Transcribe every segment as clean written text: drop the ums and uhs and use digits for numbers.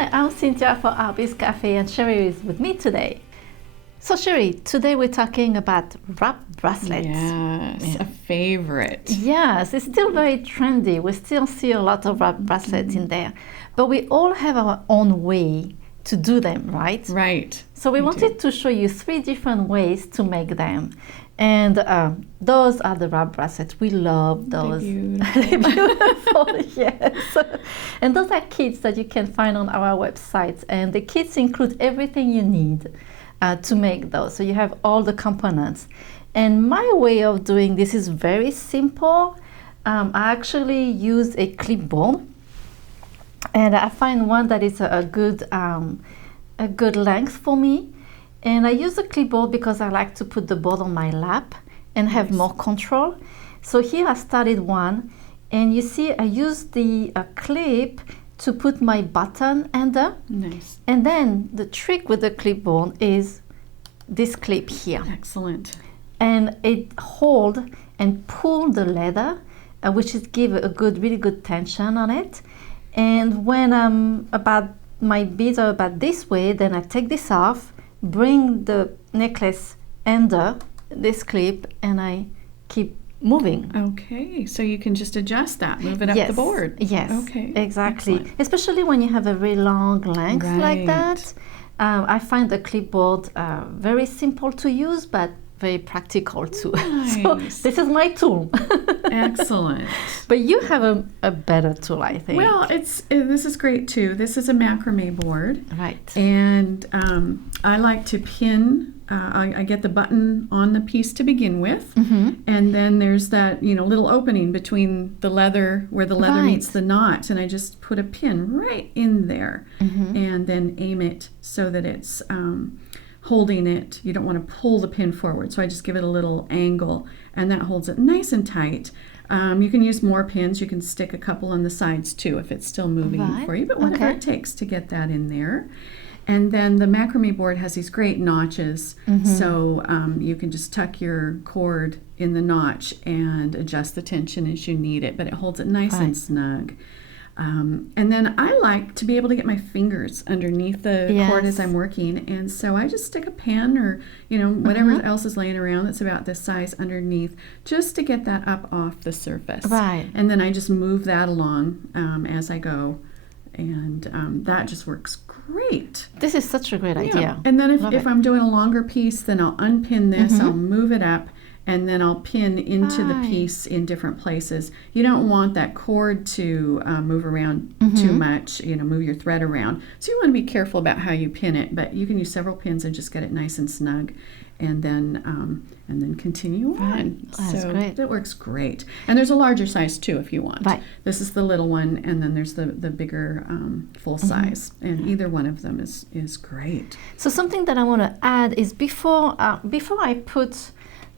Hi, I'm Cynthia for Artbeads Cafe, and Cheri is with me today. So Cheri, today we're talking about wrap bracelets. Yes, a favorite. Yes, it's still very trendy. We still see a lot of wrap bracelets in there, but we all have our own way to do them, right? Right. So we wanted to show you 3 different ways to make them. And those are the wrap bracelets. We love those. They're Beautiful, yes. And those are kits that you can find on our website. And the kits include everything you need to make those. So you have all the components. And my way of doing this is very simple. I actually use a clipboard. And I find one that is a good length for me. And I use a clipboard because I like to put the board on my lap and have more control. So here I started one, and you see I use the clip to put my button under. Nice. And then the trick with the clipboard is this clip here. Excellent. And it hold and pull the leather, which is give a really good tension on it. And when my beads are about this way, then I take this off, bring the necklace under this clip, and I keep moving. Okay, so you can just adjust that, move it up the board. Yes, okay, exactly. Excellent. Especially when you have a very long length like that. I find the clipboard very simple to use, but very practical too. Nice. So this is my tool. Excellent. But you have a better tool, I think. Well, this is great too. This is a macrame board. Right. And I like to pin. I get the button on the piece to begin with, and then there's that little opening between the leather where the leather meets the knot, and I just put a pin right in there, and then aim it so that it's holding it. You don't want to pull the pin forward, so I just give it a little angle, and that holds it nice and tight. You can use more pins. You can stick a couple on the sides too if it's still moving for you, but whatever it takes to get that in there. And then the macrame board has these great notches, so you can just tuck your cord in the notch and adjust the tension as you need it, but it holds it nice and snug. And then I like to be able to get my fingers underneath the cord as I'm working, and so I just stick a pen or whatever else is laying around that's about this size underneath, just to get that up off the surface. Right. And then I just move that along as I go, and that just works great. This is such a great idea. And then if I'm doing a longer piece, then I'll unpin this, I'll move it up, and then I'll pin into the piece in different places. You don't want that cord to move around too much, move your thread around. So you want to be careful about how you pin it, but you can use several pins and just get it nice and snug, and then continue on. That's so great. That works great. And there's a larger size too if you want. Right. This is the little one, and then there's the bigger full size, and either one of them is great. So something that I want to add is before I put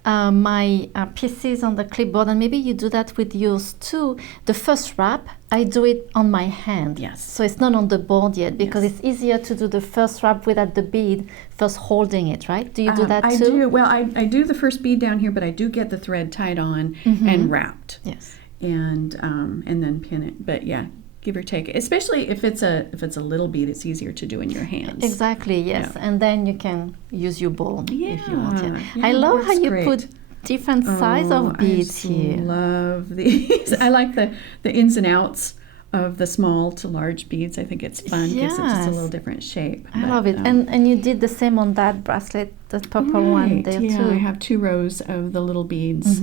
my pieces on the clipboard, and maybe you do that with yours too, the first wrap, I do it on my hand. Yes. So it's not on the board yet, because it's easier to do the first wrap without the bead first holding it, right? Do you do that too? I do. Well, I do the first bead down here, but I do get the thread tied on and wrapped. Yes. And then pin it. But yeah, give or take. Especially if it's a little bead, it's easier to do in your hands. Exactly, yes. And then you can use your ball if you want. Yeah, I love how you great. put different size of beads here. I love these. I like the ins and outs of the small to large beads. I think it's fun. Gives it just a little different shape. I love it. And you did the same on that bracelet, the purple one there too. I have 2 rows of the little beads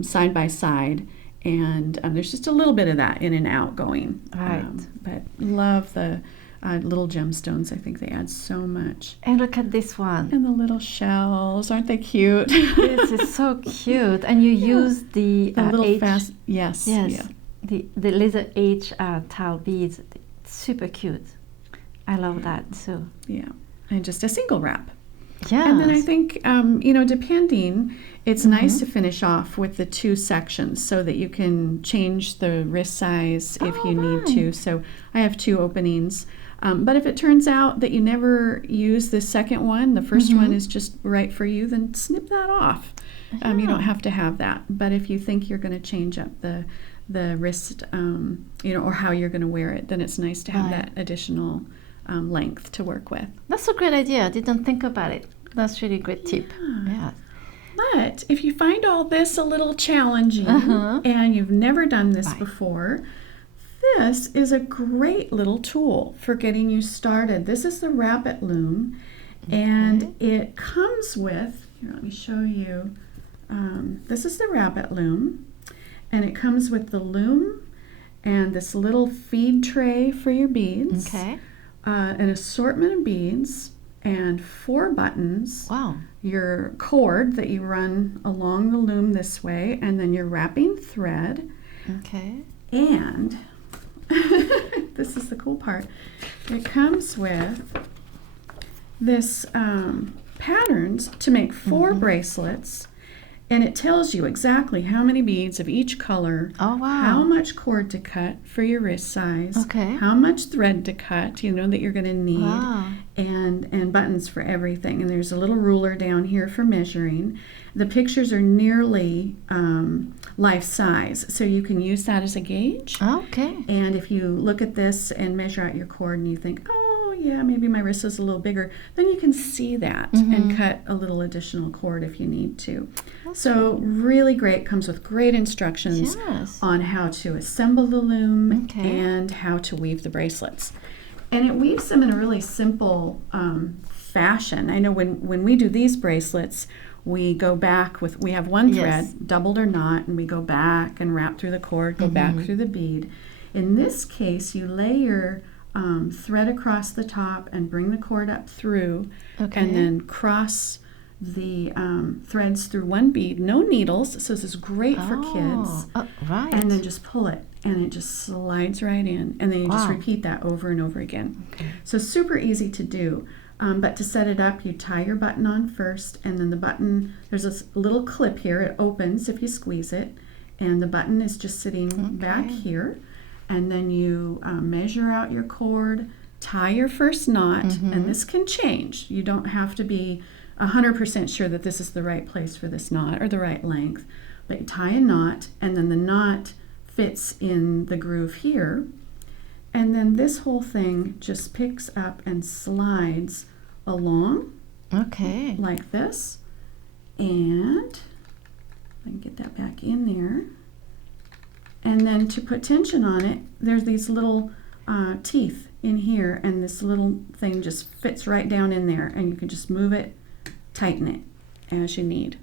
side by side. And there's just a little bit of that in and out going. Right. But love the little gemstones. I think they add so much. And look at this one. And the little shells. Aren't they cute? This is so cute. And you use the little H. fast. Yes. Yeah. The laser H tile beads. Super cute. I love that too. Yeah. And just a single wrap. Yeah. And then I think, depending, it's nice to finish off with the 2 sections so that you can change the wrist size if you need to. So I have 2 openings. But if it turns out that you never use the second one, the first one is just right for you, then snip that off. You don't have to have that. But if you think you're going to change up the wrist, or how you're going to wear it, then it's nice to have that additional length to work with. That's a great idea. I didn't think about it. That's really a great tip. Yeah. But if you find all this a little challenging and you've never done this before, this is a great little tool for getting you started. This is the Rabbit Loom, and it comes with, here, let me show you. This is the Rabbit Loom, and it comes with the loom and this little feed tray for your beads, an assortment of beads, and 4 buttons. Wow. Your cord that you run along the loom this way, and then your wrapping thread. Okay. And this is the cool part. It comes with this patterns to make 4 bracelets, and it tells you exactly how many beads of each color, how much cord to cut for your wrist size, how much thread to cut, you know, that you're going to need, and buttons for everything. And there's a little ruler down here for measuring. The pictures are nearly life size, so you can use that as a gauge. And if you look at this and measure out your cord and you think, oh yeah, maybe my wrist is a little bigger, then you can see that and cut a little additional cord if you need to. So really great, comes with great instructions on how to assemble the loom and how to weave the bracelets. And it weaves them in a really simple fashion. I know when we do these bracelets, we go back with, we have one thread, doubled or not, and we go back and wrap through the cord, go back through the bead. In this case, you lay your thread across the top and bring the cord up through, and then cross the threads through one bead. No needles, so this is great for kids. And then just pull it, and it just slides right in, and then you just repeat that over and over again. So super easy to do. But to set it up, you tie your button on first, and then the button, there's this little clip here. It opens if you squeeze it, and the button is just sitting back here. And then you measure out your cord, tie your first knot, and this can change. You don't have to be 100% sure that this is the right place for this knot or the right length, but you tie a knot, and then the knot fits in the groove here, and then this whole thing just picks up and slides along like this. And I can get that back in there. And then to put tension on it, there's these little teeth in here, and this little thing just fits right down in there, and you can just move it, tighten it as you need.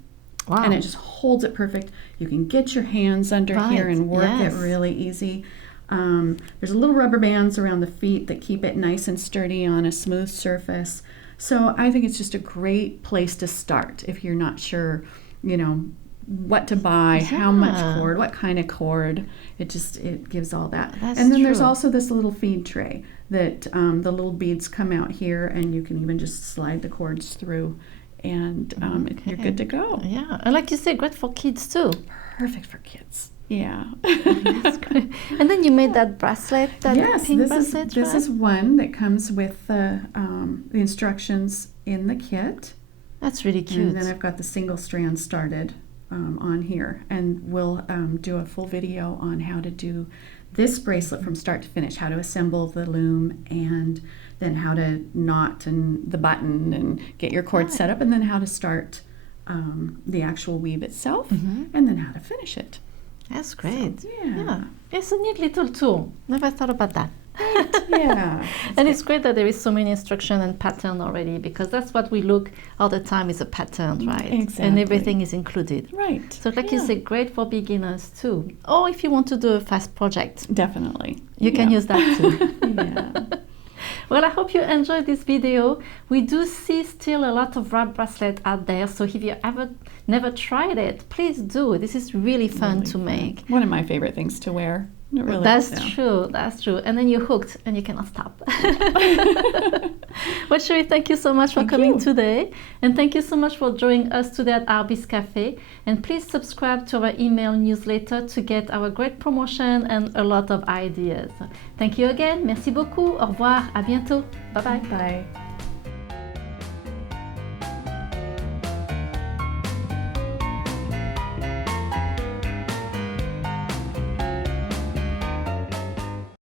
And it just holds it perfect. You can get your hands under here and work it really easy. There's little rubber bands around the feet that keep it nice and sturdy on a smooth surface. So I think it's just a great place to start if you're not sure, you know, what to buy, how much cord, what kind of cord. It gives all that. And then there's also this little feed tray that the little beads come out here, and you can even just slide the cords through, and you're good to go. Yeah, and like you said, great for kids too. Perfect for kids. Yeah. That's great. And then you made that bracelet, that pink bracelet, this is one that comes with the instructions in the kit. That's really cute. And then I've got the single strand started on here, and we'll do a full video on how to do this bracelet from start to finish, how to assemble the loom, and then how to knot and the button and get your cord set up, and then how to start the actual weave itself, and then how to finish it. That's great. So, It's a neat little tool. Never thought about that. Yeah. And it's great that there is so many instruction and pattern already, because that's what we look all the time is a pattern, right? Exactly. And everything is included. Right. So like you said, great for beginners too. Or if you want to do a fast project. Definitely. You can use that too. Yeah. Well, I hope you enjoyed this video. We do see still a lot of wrap bracelets out there, so if you ever never tried it, please do. This is really fun to make. One of my favorite things to wear. Really, that's true. And then you're hooked and you cannot stop. Well, Cheri, thank you so much for coming today. And thank you so much for joining us today at Artbeads Cafe. And please subscribe to our email newsletter to get our great promotion and a lot of ideas. Thank you again. Merci beaucoup. Au revoir. À bientôt. Bye-bye. Bye.